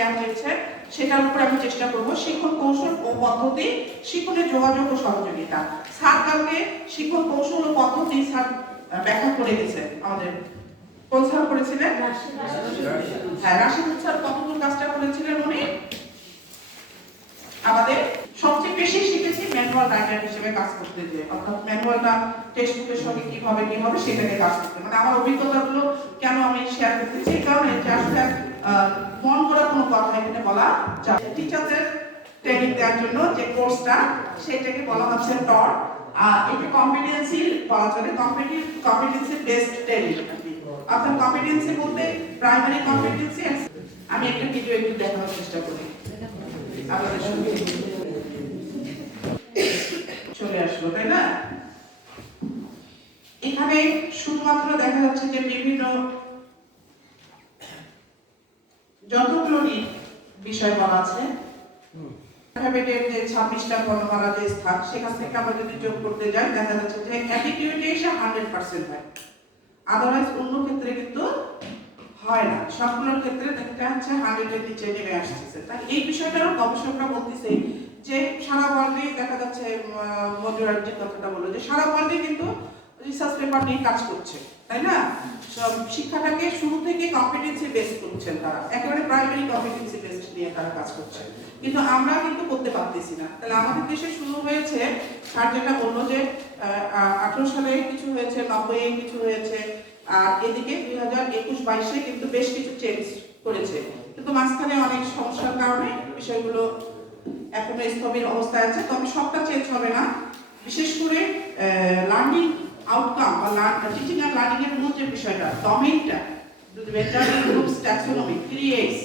দেওয়া হয়েছে, সেটার উপর আমি চেষ্টা করব শিক্ষণ কৌশল ও পদ্ধতি, শিক্ষণের যোগাযোগ ও সহযোগিতা। স্যার কালকে শিক্ষণ কৌশল ও পদ্ধতি স্যার ব্যাখ্যা করে গেছে আমাদের। কোন স্যার করেছিলেন? হ্যাঁ রাশিদুল স্যার কতদূর কাজটা করেছিলেন উনি? আমাদের সবচেয়ে বেশি শিখেছি ম্যানুয়াল রাইটার হিসেবে কাজ করতে যে অর্থাৎ ম্যানুয়ালটা টেক্সট বুকের সঙ্গে কীভাবে কি হবে সেটাকে কাজ করতে। মানে আমার অভিজ্ঞতাগুলো কেন আমি শেয়ার করতেছি কারণে যে আসলে কথা এখানে বলা যায়। টিচারদের ট্রেনিং দেওয়ার জন্য যে কোর্সটা সেটাকে বলা হচ্ছে টর এটা কম্পিটেন্সি বলা চলে। কম্পিটেন্সি বেসড ট্রেনিং অর্থাৎ কম্পিটেন্সি বলতে প্রাইমারি কম্পিটেন্সি আমি একটা ভিডিও একটু দেখানোর চেষ্টা করি। আপনাদের সঙ্গে। চলে আসলো তাই না? এখানে শুধুমাত্র দেখা যাচ্ছে যে বিভিন্ন যতগুলো নিয়ে বিষয় বলা আছে। অ্যালফাবেটের যে ছাব্বিশটা বর্ণমালা যে স্থান সেখান থেকে আমরা যদি যোগ করতে যাই দেখা যাচ্ছে যে অ্যাটিটিউডে এসে হান্ড্রেড পার্সেন্ট হয়। আদারওয়াইজ অন্য ক্ষেত্রে কিন্তু হয় না। সবগুলোর ক্ষেত্রে দেখা যাচ্ছে হান্ড্রেডের নিচে নেমে আসতেছে। তাই এই বিষয়টারও গবেষকরা বলতেছে যে সারা ওয়ার্ল্ডে দেখা যাচ্ছে মজুরার যে কথাটা বলল যে সারা ওয়ার্ল্ডে কিন্তু রিসার্চ পেপার নিয়ে কাজ করছে তাই না? সব শিক্ষাটাকে শুরু থেকে কম্পিটেন্সি বেস করছেন তারা। একেবারে প্রাইমারি কম্পিটেন্সি বেস নিয়ে তারা কাজ করছে। কিন্তু আমরা কিন্তু করতে পারতেছি না। তাহলে আমাদের দেশে শুরু হয়েছে স্যার যেটা বলল যে আঠারো সালে কিছু হয়েছে নব্বই কিছু হয়েছে, আর এদিকে দুই হাজার একুশ বাইশে কিন্তু বেশ কিছু চেঞ্জ করেছে। কিন্তু মাঝখানে অনেক সমস্যার কারণে বিষয়গুলো এখনও স্থবির অবস্থায় আছে, তবে সবটা চেঞ্জ হবে না। বিশেষ করে লার্নিং আউটকাম বা টিচিং আর লার্নিং এর মূল যে বিষয়টা ডমেইনটা বেটার গ্রুপস ট্যাক্সোনমি ক্রিয়েটস